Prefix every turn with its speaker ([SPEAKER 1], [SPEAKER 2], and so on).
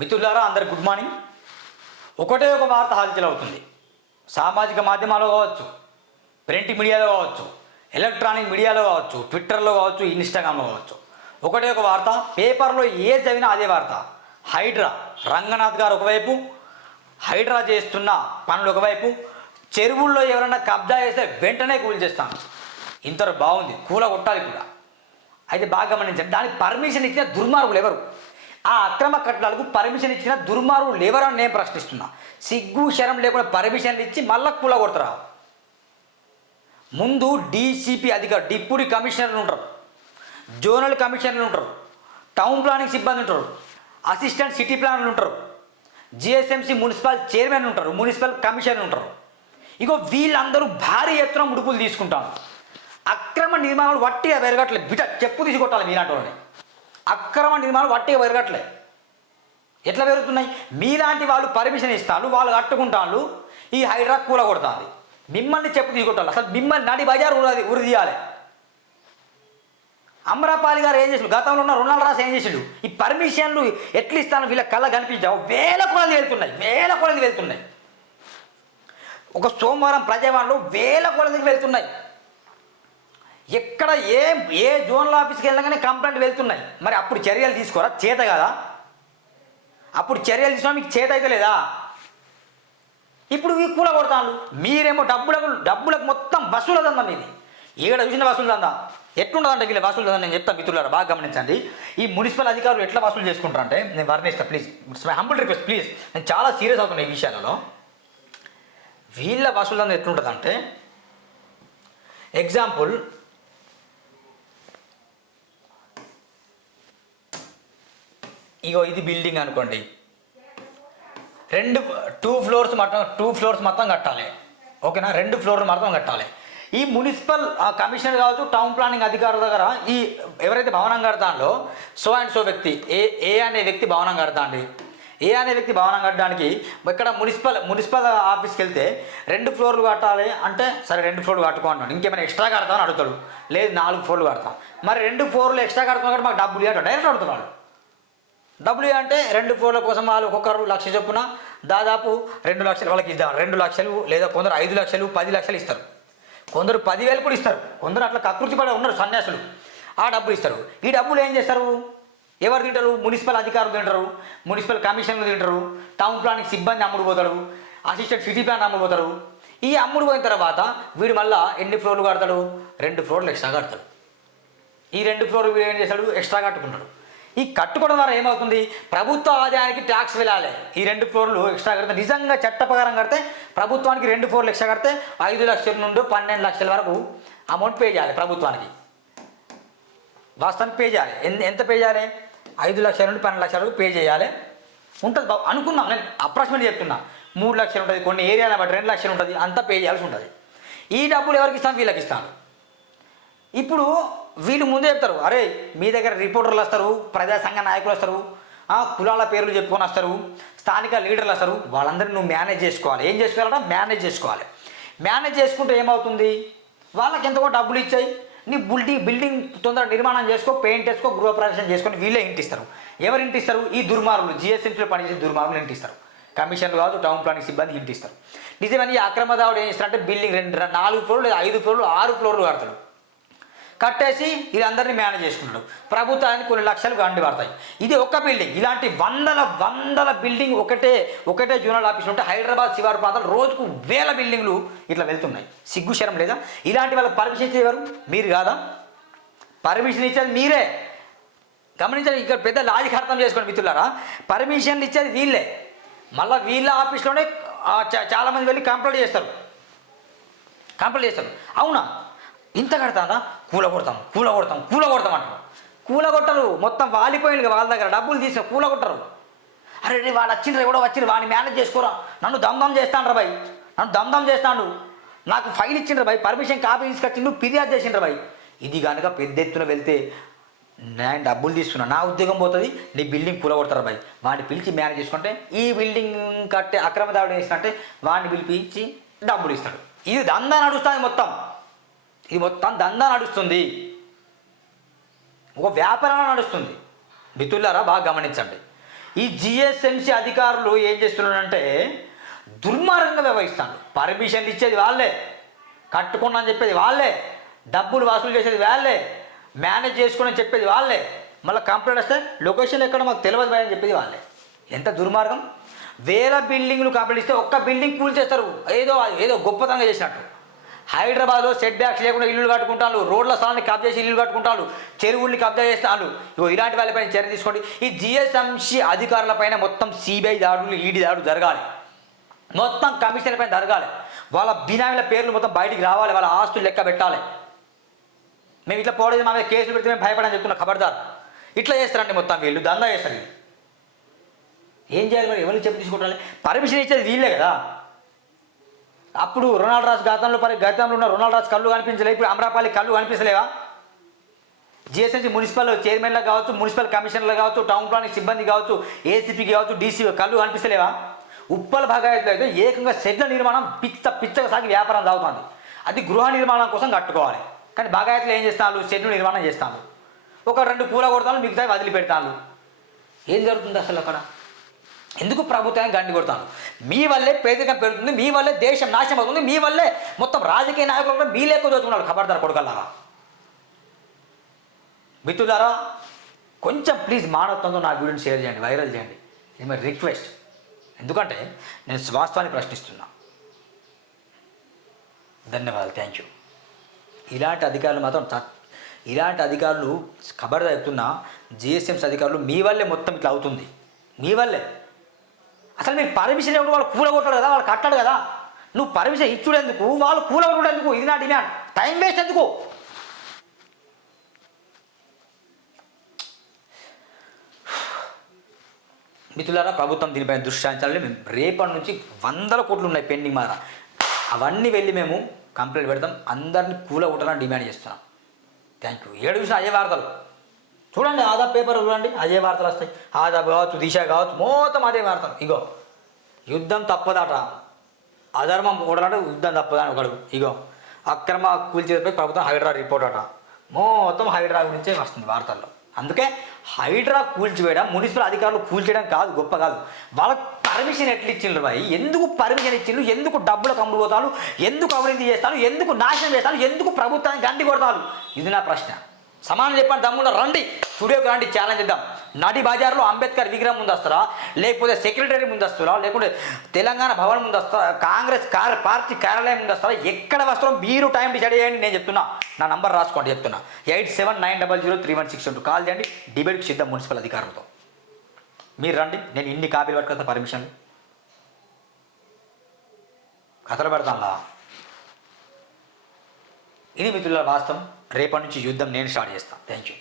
[SPEAKER 1] మిత్రులారా అందరి good morning. ఒకటే ఒక వార్త హల్చల్ అవుతుంది. సామాజిక మాధ్యమాల్లో కావచ్చు ప్రింట్ మీడియాలో కావచ్చు ఎలక్ట్రానిక్ మీడియాలో కావచ్చు ట్విట్టర్లో కావచ్చు ఇన్స్టాగ్రామ్లో కావచ్చు. ఒకటే ఒక వార్త పేపర్లో ఏ చదివినా అదే వార్త. హైడ్రా రంగనాథ్ గారు ఒకవైపు హైడ్రా చేస్తున్న పనులు ఒకవైపు చెరువుల్లో ఎవరైనా కబ్జా చేస్తే వెంటనే కూల్చేస్తాను ఇంత బాగుంది కూల కొట్టాలి కూడా. అయితే బాగా గమనించండి దానికి పర్మిషన్ ఇచ్చిన దుర్మార్గులు ఎవరు? ఆ అక్రమ కట్టడాలకు పర్మిషన్ ఇచ్చిన దుర్మార్గులు లేవరని అని నేను ప్రశ్నిస్తున్నా. సిగ్గు శరం లేకుండా పర్మిషన్లు ఇచ్చి మళ్ళా కూల కొడతారా? ముందు డీసీపీ అధికారు డిప్యూటీ కమిషనర్లు ఉంటారు. జోనల్ కమిషనర్లు ఉంటారు. టౌన్ ప్లానింగ్ సిబ్బంది ఉంటారు. అసిస్టెంట్ సిటీ ప్లానర్లు ఉంటారు. జిఎస్ఎంసీ మున్సిపల్ చైర్మన్ ఉంటారు. మున్సిపల్ కమిషనర్ ఉంటారు. ఇగో వీళ్ళందరూ భారీ ఎత్తున ముడుపులు తీసుకుంటారు. అక్రమ నిర్మాణాలు వట్టిగా పెరగట్లేదు బిట చెప్పు తీసి కొట్టాలి మీలాంటి వాళ్ళని. అక్రమ నిర్మాణాలు వట్టిగా పెరగట్లే. ఎట్లా పెరుగుతున్నాయి? మీలాంటి వాళ్ళు పర్మిషన్ ఇస్తాను వాళ్ళు కట్టుకుంటాను ఈ హైడ్రా కూల కొడుతుంది మిమ్మల్ని చెప్పు తీసుకుంటాను అసలు మిమ్మల్ని నడి బజారు ఉరి ఉరి తీయాలి. అమరాపాలి గారు ఏం చేసిండు? గతంలో ఉన్న రుణాలు రాసి ఏం చేసిండు? ఈ పర్మిషన్లు ఎట్లా ఇస్తాను వీళ్ళ కళ్ళ కనిపించావు. వేల కొలది వెళ్తున్నాయి. వేల కొలది వెళ్తున్నాయి. ఒక సోమవారం ప్రజావాణిలో వేల కొలదికి వెళ్తున్నాయి. ఎక్కడ ఏ ఏ జోనల్ ఆఫీస్కి వెళ్ళగానే కంప్లైంట్ వెళ్తున్నాయి. మరి అప్పుడు చర్యలు తీసుకోరా? చేత కదా? అప్పుడు చర్యలు తీసుకున్నా మీకు చేత అయితే లేదా? ఇప్పుడు ఈ కూల కొడతాను మీరేమో డబ్బులకు డబ్బులకు మొత్తం బస్సుల దందా మీది ఈడ చూసిన వసూలు దందా ఎట్లుంటుందంటే వీళ్ళ వసూలు దందా నేను చెప్తాను మిత్రులారా బాగా గమనించండి. ఈ మున్సిపల్ అధికారులు ఎట్లా వసూలు చేసుకుంటారంటే నేను వర్ణిస్తా ప్లీజ్ హంబుల్ రిక్వెస్ట్ ప్లీజ్ నేను చాలా సీరియస్ అవుతున్నా ఈ విషయాలలో. వీళ్ళ వసూలు ఎట్లుంటుందంటే ఎగ్జాంపుల్ ఇగో ఇది బిల్డింగ్ అనుకోండి. రెండు టూ ఫ్లోర్స్ మొత్తం టూ ఫ్లోర్స్ మొత్తం కట్టాలి. ఓకేనా రెండు ఫ్లోర్లు మొత్తం కట్టాలి. ఈ మున్సిపల్ ఆ, కమిషనర్ కావచ్చు టౌన్ ప్లానింగ్ అధికారుల దగ్గర ఈ ఎవరైతే భవనం కడతాడో సో అండ్ సో వ్యక్తి ఏ ఏ అనే వ్యక్తి భవనం కడతాండి. ఏ అనే వ్యక్తి భవనం కట్టడానికి ఇక్కడ మున్సిపల్ మున్సిపల్ ఆఫీస్కి వెళ్తే రెండు ఫ్లోర్లు కట్టాలి అంటే సరే రెండు ఫ్లోర్లు కట్టుకుంటాను ఇంకేమైనా ఎక్స్ట్రా కడతామని అడుగుతాడు. లేదు నాలుగు ఫ్లోర్లు కడతాం. మరి రెండు ఫ్లోర్లు ఎక్స్ట్రా కడతాం కాబట్టి మాకు డబ్బులు ఇవ్వటం డైరెక్ట్ అడుగుతున్నాడు. డబ్బులు అంటే రెండు ఫ్లోర్ల కోసం వాళ్ళు ఒక్కొక్కరు లక్ష చొప్పున దాదాపు రెండు లక్షలు వాళ్ళకి ఇద్దాం. రెండు లక్షలు లేదా కొందరు ఐదు లక్షలు పది లక్షలు ఇస్తారు. కొందరు పదివేలు కూడా ఇస్తారు. కొందరు అట్లా కకృతి పడి ఉన్నారు సన్యాసులు. ఆ డబ్బులు ఇస్తారు. ఈ డబ్బులు ఏం చేస్తారు? ఎవరు తింటారు? మున్సిపల్ అధికారులు తింటారు. మున్సిపల్ కమిషన్లు తింటారు. టౌన్ ప్లానింగ్ సిబ్బంది అమ్ముడు పోతారు అసిస్టెంట్ సిటీ ప్లాన్ అమ్ముడు పోతారు ఈ అమ్ముడు పోయిన తర్వాత వీడు మళ్ళా ఎన్ని ఫ్లోర్లు కడతాడు? రెండు ఫ్లోర్లు ఎక్స్ట్రా కడతాడు. ఈ రెండు ఫ్లోర్లు వీడు ఏం చేస్తాడు? ఎక్స్ట్రా కట్టుకుంటాడు. ఈ కట్టుకోవడం ద్వారా ఏమవుతుంది? ప్రభుత్వ ఆదాయానికి ట్యాక్స్ వెళ్ళాలి. ఈ రెండు ఫ్లోర్లు ఎక్స్ట్రా కడితే నిజంగా చట్ట ప్రకారం కడితే ప్రభుత్వానికి రెండు ఫ్లోర్లు ఎక్స్ట్రా కడితే ఐదు లక్షల నుండి పన్నెండు లక్షల వరకు అమౌంట్ పే చేయాలి ప్రభుత్వానికి. వాస్తవానికి పే చేయాలి. ఎంత పే చేయాలి? ఐదు లక్షల నుండి పన్నెండు లక్షల వరకు పే చేయాలి. ఉంటుంది బా- అనుకున్నాం నేను అప్రాక్సిమేట్ చెప్తున్నా. మూడు లక్షలు ఉంటుంది కొన్ని ఏరియాల బట్టి రెండు లక్షలు ఉంటుంది అంతా పే చేయాల్సి ఉంటుంది. ఈ డబ్బులు ఎవరికి ఇస్తాను వీళ్ళకి ఇస్తాను ఇప్పుడు వీళ్ళు ముందే చెప్తారు అరే మీ దగ్గర రిపోర్టర్లు వస్తారు ప్రజా సంఘ నాయకులు వస్తారు కులాల పేర్లు చెప్పుకొని వస్తారు స్థానిక లీడర్లు వస్తారు వాళ్ళందరినీ నువ్వు మేనేజ్ చేసుకోవాలి. ఏం చేసుకోవాలంటే మేనేజ్ చేసుకోవాలి. మేనేజ్ చేసుకుంటే ఏమవుతుంది? వాళ్ళకి ఎంతకో డబ్బులు ఇచ్చాయి నీ బిల్డింగ్ బిల్డింగ్ తొందర నిర్మాణం చేసుకో పెయింట్ వేసుకో గృహప్రవేశం చేసుకొని వీళ్ళే ఇంటిస్తారు ఎవరు ఇంటిస్తారు ఈ దుర్మార్గులు జిఎస్ఎంసీలో పనిచేసే దుర్మార్గులు ఇంటిస్తారు కమిషన్లు కాదు టౌన్ ప్లానింగ్ సిబ్బంది ఇంటిస్తారు నిజమని ఈ అక్రమదావుడు ఏం చేస్తారంటే బిల్డింగ్ రెండు నాలుగు ఫ్లోర్లు లేదా ఐదు ఫ్లోర్లు ఆరు ఫ్లోర్లు కడతాడు. కట్టేసి వీళ్ళందరినీ మేనేజ్ చేసుకుంటాడు. ప్రభుత్వానికి కొన్ని లక్షలు గండి పడతాయి. ఇది ఒక్క బిల్డింగ్. ఇలాంటి వందల వందల బిల్డింగ్ ఒకటే ఒకటే జూనల్ ఆఫీస్ ఉంటే హైదరాబాద్ శివారు ప్రాంతాలు రోజుకు వేల బిల్డింగ్లు ఇట్లా వెళ్తున్నాయి. సిగ్గు శరం లేదా? ఇలాంటి వాళ్ళ పర్మిషన్ ఇచ్చేవారు మీరు కాదా? పర్మిషన్ ఇచ్చేది మీరే. గమనించండి ఇక్కడ పెద్ద లాజిక్ అర్థం చేసుకోండి మిత్రులారా. పర్మిషన్లు ఇచ్చేది వీళ్ళే. మళ్ళీ వీళ్ళ ఆఫీస్లోనే చాలామంది వెళ్ళి కంప్లైంట్ చేస్తారు. కంప్లైంట్ చేస్తారు. అవునా? ఇంత కడతానా కూల కొడతాం కూల కొడతాం కూల కొడతాం అంటారు. కూల కొట్టరు మొత్తం వాలిపోయింది వాళ్ళ దగ్గర డబ్బులు తీసిన కూల కొట్టరు అరే రే వాడు వచ్చిండ్రు ఎవడో వచ్చిండ్రు వాడిని మేనేజ్ చేసుకోరా. నన్ను దమ్దం చేస్తాను బాయ్ నన్ను దమ్దం చేస్తాడు. నాకు ఫైల్ ఇచ్చిండ్రు భయ్ పర్మిషన్ కాపీ తీసుకొచ్చిండు ఫిర్యాదు చేసిండ్రు భయ్. ఇది కనుక పెద్ద ఎత్తున వెళ్తే నేను డబ్బులు తీసుకున్నా నా ఉద్యోగం పోతుంది నీ బిల్డింగ్ కూలగొడతారు భయ్. వాడిని పిలిచి మేనేజ్ చేసుకుంటే ఈ బిల్డింగ్ కట్టే అక్రమ దాడి చేసినట్టే వాడిని పిలిపించి డబ్బులు ఇస్తాడు. ఇది దందా నడుస్తుంది మొత్తం. ఇది మొత్తం దందా నడుస్తుంది. ఒక వ్యాపారం నడుస్తుంది. మిత్రులారా బాగా గమనించండి. ఈ జిఎస్ఎంసి అధికారులు ఏం చేస్తున్నారంటే దుర్మార్గంగా వ్యవహరిస్తాను పర్మిషన్లు ఇచ్చేది వాళ్ళే. కట్టుకున్నా అని చెప్పేది వాళ్ళే. డబ్బులు వసూలు చేసేది వాళ్ళే. మేనేజ్ చేసుకుని చెప్పేది వాళ్ళే. మళ్ళీ కంప్లైంట్ వస్తే లొకేషన్ ఎక్కడ? మాకు తెలియదు భయ అని చెప్పేది వాళ్ళే. ఎంత దుర్మార్గం. వేల బిల్డింగ్లు కంప్లీట్ ఇస్తే ఒక్క బిల్డింగ్ కూల్ చేస్తారు. ఏదో ఏదో గొప్పతనంగా చేసినట్టు. హైదరాబాద్లో సెట్ బ్యాక్స్ లేకుండా ఇల్లు కట్టుకుంటాను రోడ్ల స్థలాన్ని కబ్జా చేసి ఇల్లు కట్టుకుంటాను చెరువుల్ని కబ్జా చేస్తాను ఇగో ఇలాంటి వాళ్ళపైన చర్య తీసుకోండి. ఈ జిఎస్ఎంసి అధికారులపైన మొత్తం సిబిఐ దాడులు ఈడీ దాడులు జరగాలి. మొత్తం కమిషనర్ పైన జరగాలి. వాళ్ళ బినామీల పేర్లు మొత్తం బయటికి రావాలి. వాళ్ళ ఆస్తులు లెక్క పెట్టాలి. మేము ఇట్లా పోవడం మా మీద కేసులు పెడితే మేము భయపడని చెప్తున్నా ఖబర్దార్. ఇట్లా చేస్తారండి మొత్తం వీళ్ళు. దందా చేస్తారు ఏం చేయాలి మరి? ఎవరికి చెప్పి తీసుకుంటారు? పర్మిషన్ ఇచ్చేది వీళ్ళే కదా. అప్పుడు రొనాల్డ్ రాజ్ గతంలో పరి గతంలో ఉన్న రొనాల్డ్ రాజ్ కళ్ళు కనిపించలేదు ఇప్పుడు అమరాపల్లి కళ్ళు కనిపించలేవా జిఎస్ఎంసీ మున్సిపల్ చైర్మన్లకు కావచ్చు మున్సిపల్ కమిషనర్లు కావచ్చు టౌన్ ప్లానింగ్ సిబ్బంది కావచ్చు ఏసీపీకి కావచ్చు డీసీ కళ్ళు కనిపిస్తలేవా? ఉప్పల భాగాయత్లో అయితే ఏకంగా షెడ్ల నిర్మాణం పిచ్చ పిచ్చగా సాగి వ్యాపారం సాగుతుంది. అది గృహ నిర్మాణం కోసం కట్టుకోవాలి. కానీ భాగాయత్లో ఏం చేస్తాను షెడ్లు నిర్మాణం చేస్తాను ఒక రెండు కూల కొడతాను మిగతా వదిలిపెడతాను ఏం జరుగుతుంది అసలు అక్కడ? ఎందుకు ప్రభుత్వానికి గండి కొడతాను? మీ వల్లే పేదరికం పెరుగుతుంది మీ వల్లే దేశం నాశనం అవుతుంది మీ వల్లే మొత్తం రాజకీయ నాయకులు కూడా మీ లేక దోచుకున్నారు ఖబర్దార్ కొడుకల్లారా మిత్రులారా కొంచెం ప్లీజ్ మానవత్వంతో నా వీడియోని షేర్ చేయండి వైరల్ చేయండి. ఇది మరి రిక్వెస్ట్ ఎందుకంటే నేను వాస్తవాన్ని ప్రశ్నిస్తున్నా. ధన్యవాదాలు థ్యాంక్ యూ ఇలాంటి అధికారులు మాత్రం ఇలాంటి అధికారులు ఖబర్దారు చెప్తున్నా జిఎస్ఎంస్ అధికారులు మీ వల్లే మొత్తం ఇట్లా అవుతుంది. మీ వల్లే. అసలు మీకు పర్మిషన్ ఇవ్వడం వాళ్ళు కూల కొట్టాడు కదా వాళ్ళు కట్టాడు కదా. నువ్వు పర్మిషన్ ఇచ్చుడెందుకు? వాళ్ళు కూల కొట్టుడెందుకు? ఇది నా డిమాండ్. టైం వేస్ట్ ఎందుకు? మిత్రులారా ప్రభుత్వం దీనిపైన దృష్టి సారించాలని మేము రేపటి నుంచి వందల కోట్లు ఉన్నాయి పెండింగ్ మాద అవన్నీ వెళ్ళి మేము కంప్లైంట్ పెడతాం. అందరిని కూల కొట్టాలని డిమాండ్ చేస్తున్నాం. థ్యాంక్ యూ ఏడు చూసిన అయ్యే వార్తలు. చూడండి ఆదా పేపర్ చూడండి అదే వార్తలు వస్తాయి. ఆదా కావచ్చు దిశ కావచ్చు మొత్తం అదే వార్తలు. ఇగో యుద్ధం తప్పదట. అధర్మం కూడా యుద్ధం తప్పదని ఒకడు. ఇగో అక్రమ కూల్చేపై ప్రభుత్వం హైడ్రా రిపోర్ట్ అట. మొత్తం హైడ్రా గురించే వస్తుంది వార్తల్లో. అందుకే హైడ్రా కూల్చివేయడం మున్సిపల్ అధికారులు కూల్చేయడం కాదు గొప్ప కాదు. వాళ్ళకి పర్మిషన్ ఎట్లా ఇచ్చిండ్రు భాయ్ ఎందుకు పర్మిషన్ ఇచ్చిండ్రు? ఎందుకు డబ్బులు కమ్ముడు పోతాను ఎందుకు అవినీతి చేస్తాను ఎందుకు నాశనం చేస్తాను ఎందుకు ప్రభుత్వానికి గండి కొడతాను ఇది నా ప్రశ్న. సమానం చెప్పండి దమ్ముండ రండి. స్టూడియోకి రండి ఛాలెంజ్ ఇద్దాం నడి బజార్లో అంబేద్కర్ విగ్రహం ముందు వస్తారా లేకపోతే సెక్రటరీ ముందు వస్తారా లేకుంటే తెలంగాణ భవన్ ముందు వస్తారా కాంగ్రెస్ కార్ పార్టీ కార్యాలయం ముందు వస్తారా ఎక్కడ వస్తారో మీరు టైం డిసైడ్ చేయండి నేను చెప్తున్నా. నా నంబర్ రాసుకోండి చెప్తున్నా. Eight seven nine double zero three one six two. Call చేయండి. డిబేట్కి సిద్ధం మున్సిపల్ అధికారులతో. మీరు రండి. నేను ఇన్ని కాపీలు పట్టుకొస్తా పర్మిషన్. కథలు పెడతాంలా? ఇది మిత్రుల వాస్తవం. రేపటి నుంచి యుద్ధం నేను స్టార్ట్ చేస్తాను థ్యాంక్ యూ